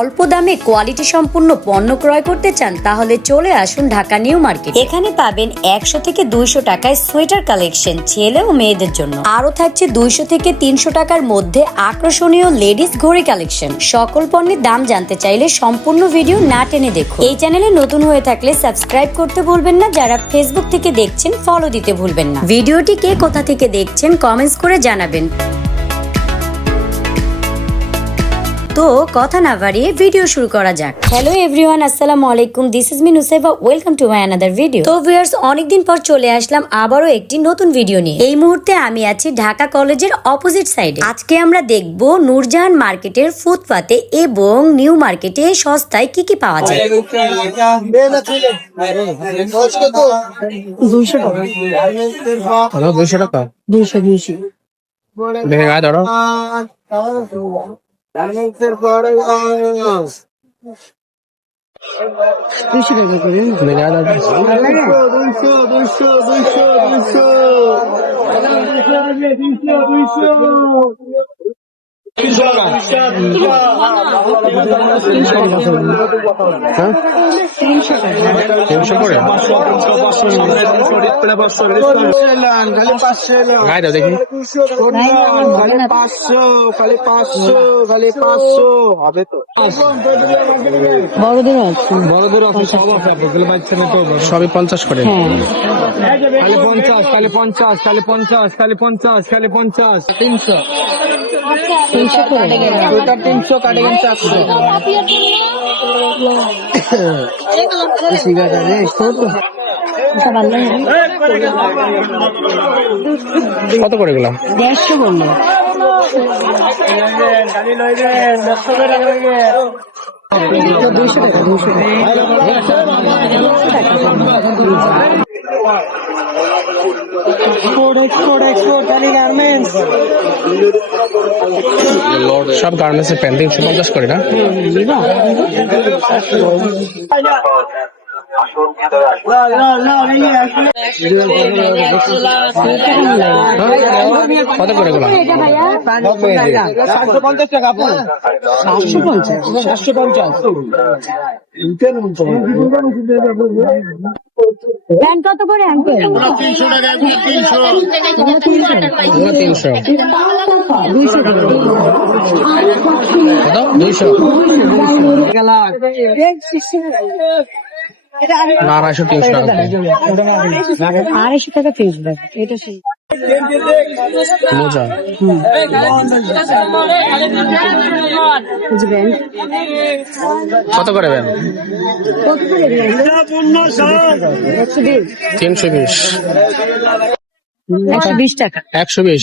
অল্প দামে কোয়ালিটি সম্পূর্ণ পণ্য ক্রয় করতে চান তাহলে চলে আসুন ঢাকা নিউ মার্কেট। এখানে পাবেন 100 থেকে 200 টাকায় সোয়েটার কালেকশন ছেলে ও মেয়েদের জন্য। আরো থাকছে 200 থেকে 300 টাকার মধ্যে আকর্ষণীয় লেডিস ঘড়ি কালেকশন। সকল পণ্যের দাম জানতে চাইলে সম্পূর্ণ ভিডিও না টেনে দেখুন। এই চ্যানেলে নতুন হয়ে থাকলে সাবস্ক্রাইব করতে ভুলবেন না, যারা ফেসবুক থেকে দেখছেন ফলো দিতে ভুলবেন না। ভিডিওটি কে কোথা থেকে দেখছেন কমেন্টস করে জানাবেন। তো কথা না বাড়িয়ে ভিডিও শুরু করা যাক। হ্যালো এভরিওয়ান, আসসালামু আলাইকুম, this is me Nusaiba, welcome to my another video. তো ভিউয়ার্স, অনেকদিন পর চলে আসলাম আবারও একটি নতুন ভিডিও নিয়ে। এই মুহূর্তে আমি আছি ঢাকা কলেজের অপোজিট সাইডে। আজকে আমরা দেখব নূরজাহান মার্কেটের ফুটপাতে এবং নিউ মার্কেটে সস্তায় কি কি পাওয়া যায়। 200 টাকা 200 ভেঙে ধরো। দেখি সবই 50 করে। 50 খালি 50 খালি 50 খালি 50 খালি 50 300 300 কাটে 400। কত করে গেল? 150 বললো। সব গার্মেন্টসের প্যান্ট 350 করে না? কত করে গেল? 750 টাকা। 750 কত করে আঙ্কেল? 300 টাকা। 300 200 না 250 টাকা। 250 টাকা পিস ব্যাগ এটা সেই মোজা। কত করে দেন? 320 120 টাকা। 120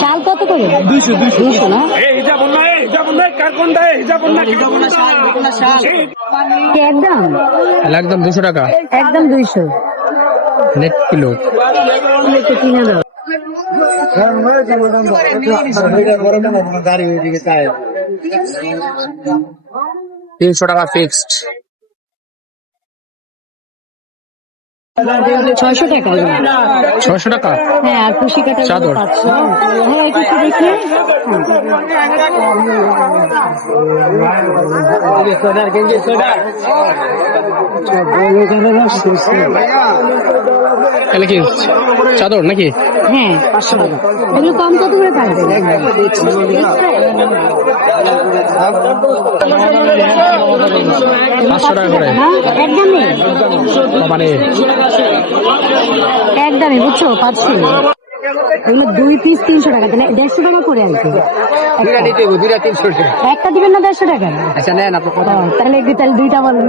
শাল কত করে? 200 না? একদম 200 টাকা। একদম 200 নেট কিলো। 300 টাকা ফিক্সড। 600 টাকা। 600 টাকা। হ্যাঁ, আর খুশি কাটা চাদর। 500। হ্যাঁ, একটু দেখি। তাহলে কি চাদর নাকি? হ্যাঁ, 500 টাকা। এগুলো কম কত করে থাকবে? 500 টাকা করে। একদমই মানে একদমই বুঝছো, পাচ্ছি। এগুলো 2 পিস 300 টাকা, তাহলে 150 টাকা করে আনছে। একটা দিবেন না 150 টাকা? আচ্ছা নেন আপনি। তাহলে দুইটা বলেন।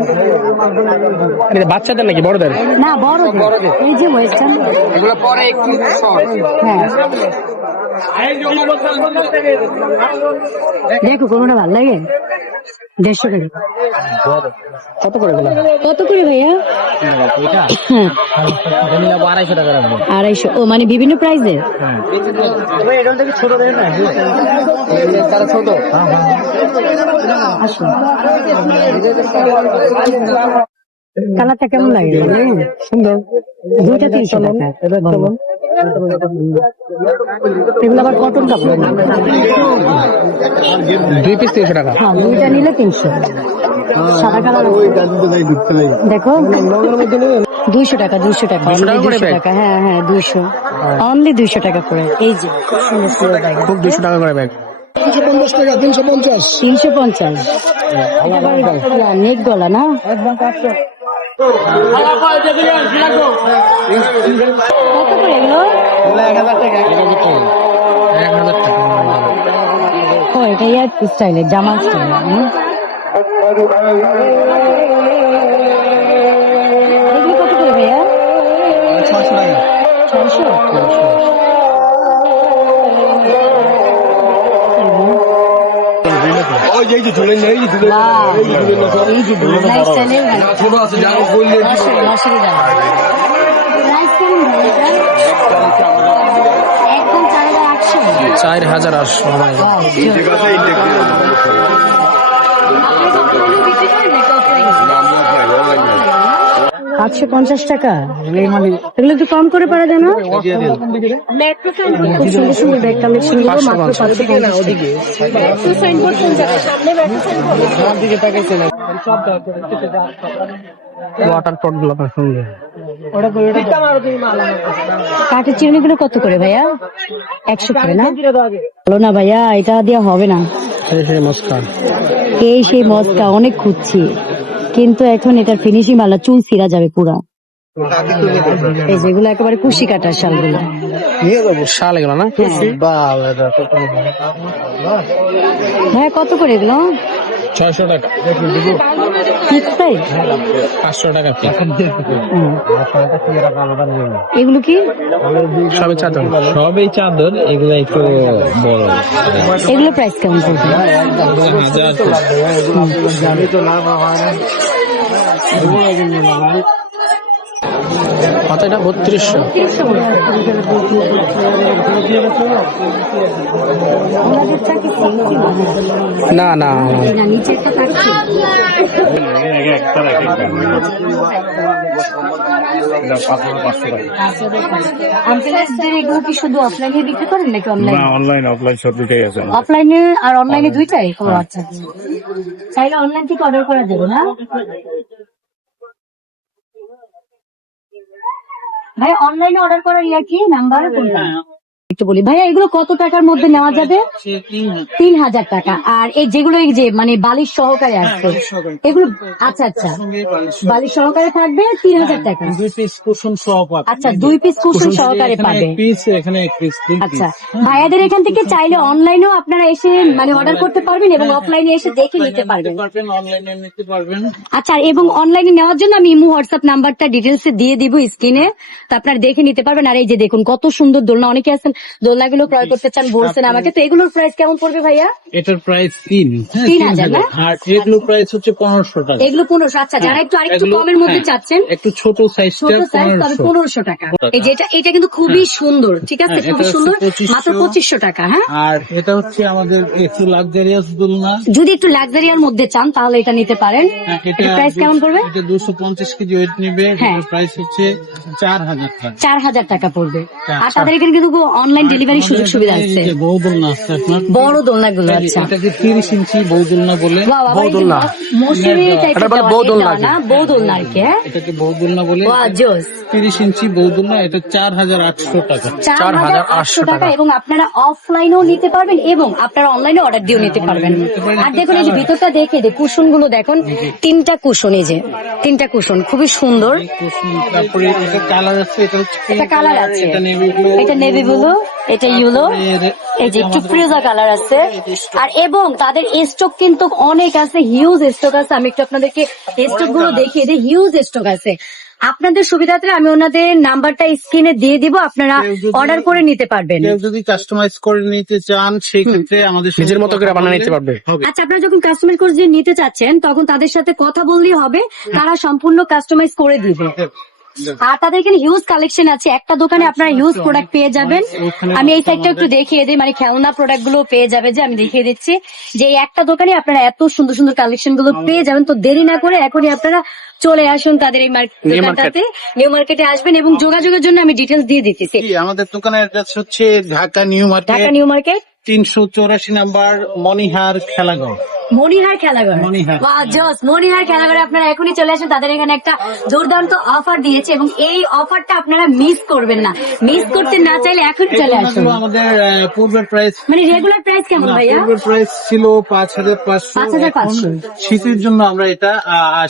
বাচ্চাদের নাকি বড়দের? না, বড়। এই যে ওয়েস্টার্ন, এগুলো পরে একটু হ্যাঁ দেখো কোনটা ভালো লাগে? 150 টাকা। কত করে দিলাম? কত করে ভাইয়া? হ্যাঁ, 250 টাকা রাখবো। 250। ও মানে বিভিন্ন প্রাইসের। এটা থেকে ছোট দেন না, তারা ছোট। আসুন, কালারটা কেমন লাগে? সুন্দর। দুইটা 300 টাকা। বলো। এগুলো আবার কটন কাপড়। 2 পিস 300 টাকা। হ্যাঁ, দুইটা নিলে 300। সাদা কালার দেখো, 200 টাকা, 200 টাকা, 200 টাকা। হ্যাঁ হ্যাঁ, 200, অনলি 200 টাকা করে। এই যে সুন্দর সুন্দর ব্যাগ, খুব 200 টাকা করে ব্যাগ। 350 টাকা, 350। 350। এটা আবার নেক গলা না? কত করে এগুলো? 1000 টাকা। 1000 টাকা। ও, এটা ইয়ার স্টাইলের, জামা স্টাইল। এগুলো কত করে ভাইয়া? 600 টাকা। 600। ওই যে ঝুলেন না, এই যে ঝুলেন না, এই যে ঝুলেন না, এই যে নাইস স্টাইলের ছোট আছে জানো বললে মশারি দাও। প্রাইস কেমন ভাই এটা? একদম 4800। 4800 ভাই। $850 টাকা। এগুলো একটু কম করে পারা যায় না? খুব সুন্দর সুন্দর ব্যাগ কালেকশন গুলো মাত্র 550। ওয়াটার পট গুলো সুন্দর। কাঠের চিরুনি গুলো কত করে ভাইয়া? 100 করে না? বলো না ভাইয়া, এটা দিয়ে হবে না। নমস্কার। এই সেই মস্কা অনেক খুঁজছি, কিন্তু এখন এটার ফিনিশিং মালা, চুল ছিঁড়া যাবে পুরা। এই যেগুলো একেবারে কুশি কাটার শালগুলো। শাল এগুলো না? হ্যাঁ, কত করে এগুলো? 600 টাকা। ঠিক সাইজ? 500 টাকা। এগুলো কি? সবই চাদর। সবই চাদর, এগুলো একটু বড়। এগুলো প্রাইস কেমন পড়বে? 1000। কত এটা? 3200। না না, নিচে একটা থাকছে। এগুলো কি শুধু অফলাইনে বিক্রি করেন নাকি অনলাইন? অনলাইন অফলাইন সব দুটাই আছে। অফলাইনে আর অনলাইনে দুইটাই? ও আচ্ছা, চাইলে অনলাইন থেকে অর্ডার করা যাবে না ভাই? অনলাইনে অর্ডার করার ইয়া কি নাম্বার কোনটা একটু বলি ভাইয়া? এগুলো কত টাকার মধ্যে নেওয়া যাবে? 3000 টাকা। আর এই যেগুলো এই যে মানে বালিশ সহকারে আসছে এগুলো, আচ্ছা আচ্ছা, বালিশ সহকারে থাকবে 3000 টাকা। 2 পিস কুশন সহ পাবে। আচ্ছা, 2 পিস কুশন সহকারে পাবে। পিস এখানে 1 পিস। আচ্ছা, ভাইয়াদের এখান থেকে চাইলে অনলাইনেও আপনারা এসে মানে অর্ডার করতে পারবেন এবং অফলাইনে এসে দেখে নিতে পারবেন। অনলাইনে নিতে পারবেন। আচ্ছা, এবং অনলাইনে নেওয়ার জন্য আমি ইমো হোয়াটসঅ্যাপ নাম্বারটা ডিটেলস দিয়ে দিব স্ক্রিনে, তো আপনারা দেখে নিতে পারবেন। আর এই যে দেখুন কত সুন্দর দোলনা, অনেকে আছেন দোলনাগুলো ক্রয় করতে চান, বলছেন আমাকে। তো এগুলোর প্রাইস কেমন পড়বে ভাইয়া? এটার প্রাইস 3000। 3000 না? আর এগুলো প্রাইস হচ্ছে 1500 টাকা। এগুলো 1500। আচ্ছা, যারা একটু আরেকটু এগুলো- কমের মধ্যে চাচ্ছেন, একটু ছোট সাইজটা ছোট সাইজ, তবে 1500 টাকা। এই যে এটা কিন্তু খুবই সুন্দর, ঠিক আছে, হ্যাঁ, খুবই এটা সুন্দর, হচ্ছে 2500 মাত্র 2500 টাকা। হ্যাঁ, আর এটা হচ্ছে আমাদের একটু লাক্সারিয়াস দোলনা। যদি একটু লাক্সারিয়ার মধ্যে চান তাহলে এটা নিতে পারেন। হ্যাঁ, এটা প্রাইস কেমন পড়বে? এটা 250 কেজি ওয়েট নিবে। হ্যাঁ। প্রাইস হচ্ছে 4000 টাকা। 4000 টাকা পড়বে। আর তাদের এখানে কিন্তু অনলাইন ডেলিভারি সুযোগ সুবিধা আছে। এই যে বউ দোলনা আছে আপনার, বড় দোলনাগুলো। আচ্ছা, এটাকে 30 ইঞ্চি বউ দোলনা বলে। বাহ, আবার এই যে মশারি টাইপের এটা বলে দেওয়া, বউ দোলনা এটা না বউ দোলনা আর কি। হ্যাঁ, এটাকে বউ দোলনা বলে। বাহ, জোস। 30 ইঞ্চি বউ দোলনা, এটা 4800 টাকা। 4800 টাকা। এবং আপনারা অফলাইনেও নিতে পারবেন এবং আপনারা অনলাইনে অর্ডার দিয়েও নিতে পারবেন। আর দেখুন এই যে ভিতরটা দেখে যে কুশন গুলো দেখুন, 3টা কুশন, এই যে 3টা কুশন খুবই সুন্দর। তারপরে এটা কালার আছে, এটা হচ্ছে এটা কালার আছে, এটা নেভি ব্লু, এটা নেভি ব্লু, এটা ইয়েলো, এই যে একটু ফ্রিজা কালার আছে। আর এবং তাদের স্টক কিন্তু অনেক আছে, হিউজ স্টক আছে। আমি একটু আপনাদেরকে স্টক গুলো দেখিয়ে দিই, হিউজ স্টক আছে। আপনাদের সুবিধার্থে আমি ওনাদের নাম্বারটা স্ক্রিনে দিয়ে দিব, আপনারা কেউ যদি- অর্ডার করে নিতে পারবেন। কেউ যদি কাস্টমাইজ করে নিতে চান সেই ক্ষেত্রে আমাদের সাথে নিজের মতো করে কথা বানিয়ে বললে নিতে পারবে। হবে। আচ্ছা, আপনারা যখন কাস্টমাইজ করে যে নিতে চাচ্ছেন তখন তাদের সাথে কথা বললেই হবে, তারা সম্পূর্ণ কাস্টমাইজ করে দিবে। আর তাদের এখানে হিউজ কালেকশন আছে, একটা দোকানে আপনারা হিউজ প্রোডাক্ট পেয়ে যাবেন। আমি এই সাইডটা একটু দেখিয়ে দিই, মানে খেলনা প্রোডাক্ট গুলো পেয়ে যাবে, যে আমি দেখিয়ে দিচ্ছি যে এই একটা দোকানে আপনারা এত সুন্দর সুন্দর কালেকশন গুলো পেয়ে যাবেন। তো দেরি না করে এখনই আপনারা চলে আসুন তাদের এই দোকানটাতে, নিউ মার্কেটে আসবেন, এবং যোগাযোগের জন্য আমি ডিটেলস দিয়ে দিতেছি। জি, আমাদের দোকানের অ্যাড্রেস হচ্ছে Dhaka new Dhaka market new market 384 number Monihar Khelaghar. Monihar Khelaghar. Monihar. বাহ, জস! মনিহার খেলাঘরে আপনারা এখনই চলে আসুন, তাদের এখানে একটা দুর্দান্ত অফার দিয়েছে, এবং এই অফারটা আপনারা মিস করবেন না। মিস করতে না চাইলে এখন চলে আসুন। এগুলো আমাদের পূর্বের প্রাইস, মানে রেগুলার প্রাইস কেমন ভাইয়া? পূর্বের প্রাইস ছিল 5500। 5500 শীতের জন্য আমরা এটা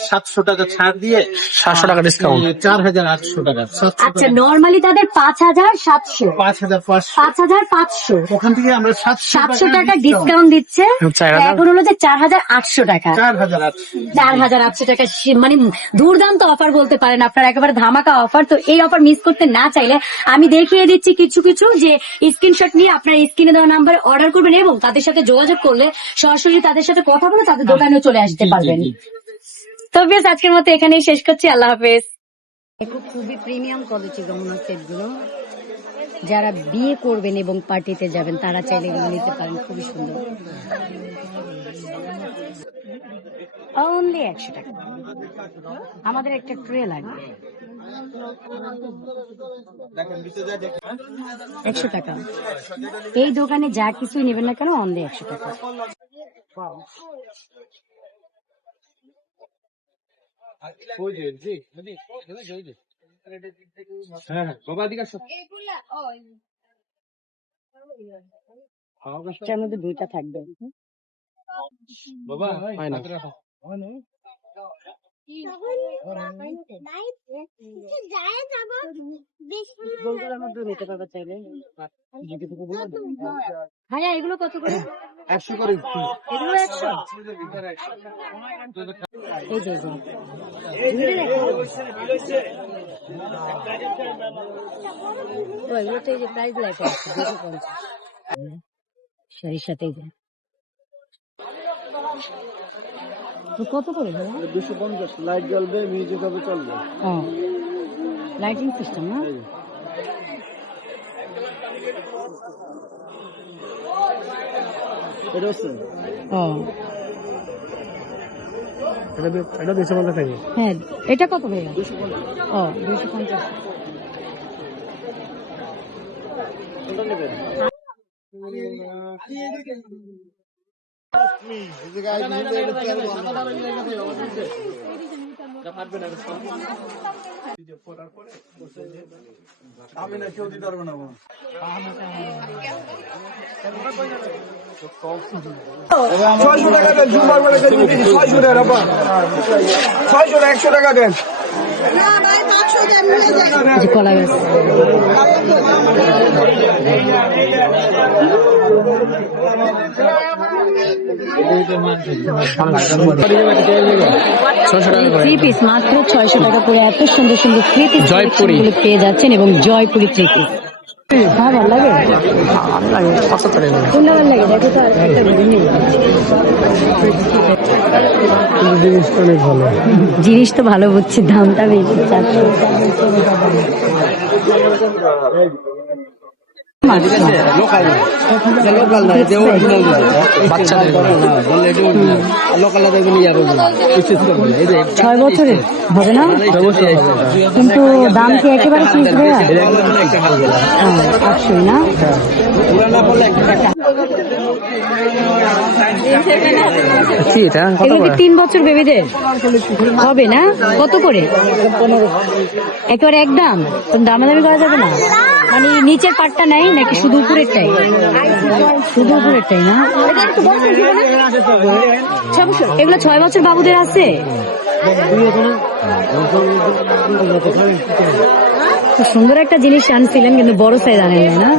700 টাকা ছাড় দিয়ে 700 টাকা ডিসকাউন্ট। 4800 টাকা। 700 আচ্ছা, নরমালি তাদের 5700, 5500। 5500, ওখান থেকে আমরা 700 টাকা ডিসকাউন্ট দিচ্ছে। 4000 এখন হলো যে 4800 টাকা। 4800। 4800 টাকা, মানে দুর্দান্ত অফার বলতে পারেন আপনারা, একেবারে ধামাকা অফার। তো এই অফার মিস করতে না চাইলে আমি দেখিয়ে দিচ্ছি কিছু কিছু, যে স্ক্রিনশট নিয়ে আপনারা স্ক্রিনে দেওয়া নাম্বারে অর্ডার করবেন, এবং তাদের সাথে যোগাযোগ করলে সরাসরি তাদের সাথে কথা বলে তাদের দোকানেও চলে আসতে পারবেন। তো বেশ, আজকের মতো এখানেই শেষ করছি, আল্লাহ হাফেজ। খুবই প্রিমিয়াম কোয়ালিটি গহনা সেট গুলো, যারা বিয়ে করবেন এবং পার্টিতে যাবেন তারা চাইলে এগুলো নিতে পারেন, খুবই সুন্দর। অনলি 100 টাকা। আমাদের একটা ট্রে লাগবে, 100 টাকা। এই দোকানে যা কিছুই নেবেন না কেন অনলি 100 টাকা। এটার মধ্যে দুইটা থাকবে। নিতে পারবে চাইলে। ভাইয়া এগুলো কত করে? 100 করে। এগুলো 100। এই যে এগুলো তো এই যে প্রাইস লেখা আছে 250 শাড়ির সাথে। তো কত করে ভাইয়া? 250। লাইট জ্বলবে, মিউজিক হবে, চলবে। লাইটিং সিস্টেম না? এটা হচ্ছে এটা 250 টাকা। হ্যাঁ, এটা কত ভাইয়া? 250। কলা গাছ। থ্রি পিস মাত্র 600 টাকা করে, এত সুন্দর সুন্দর থ্রি পিস জয়পুরি। পেয়ে যাচ্ছেন, এবং জয়পুরি থ্রি পিস। হ্যাঁ, ভালো লাগে। কোনটা ভালো লাগে দেখো তো, একটা ভিন্ন। জিনিসটা অনেক ভালো। জিনিস তো ভালো বুঝছি, দামটা বেশি। 400। লোকাল না, যে অরিজিনাল বাচ্চাদের লোকাল না, দেখুন ইয়া বলবো 6 বছরের হবে না, কিন্তু দাম কি একেবারে ফিক্স ভাইয়া? 800 না? কি এটা? এগুলো কি 3 বছর বেবিদের হবে না? কত করে? একেবারে একদম? দামাদামি করা যাবে না? মানে নিচের পাটটা নাই নাকি শুধু উপরেরটাই? শুধু উপরেরটাই না? এগুলো 6 বছর বাবুদের আছে? খুব সুন্দর একটা জিনিস আনছিলেন, কিন্তু বড় সাইজ আনেন না।